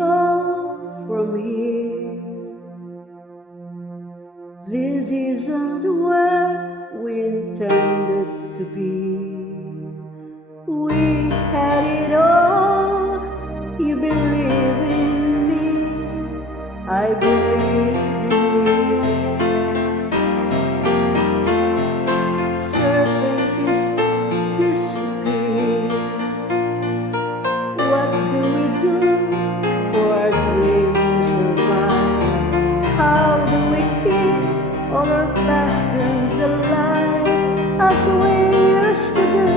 go from here. This isn't where we intended to be. We had it all. You believe in me, I believe in you. Certainties disappear. What do we do for our dream to survive? How do we keep all our passions alive as we used to do?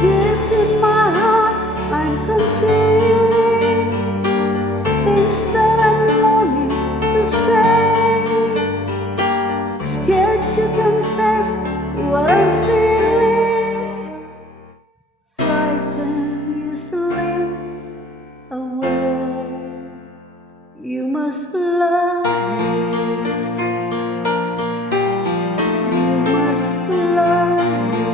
Deep in my heart, I'm concealing things that I'm longing to say, scared to confess what I'm feeling, frightened you slip away. You must love me. You must love me.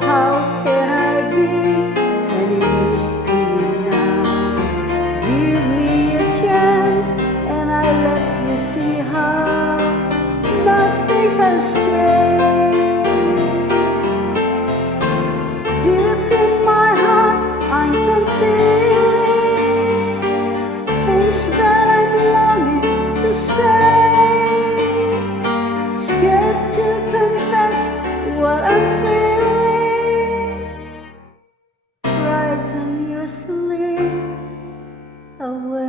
How can I be any use to you now? Give me a chance and I let you see how nothing has changed. Deep in my heart, I'm concealing things that I'm longing to say, scared to confess what I'm feeling, frighten your sleep away.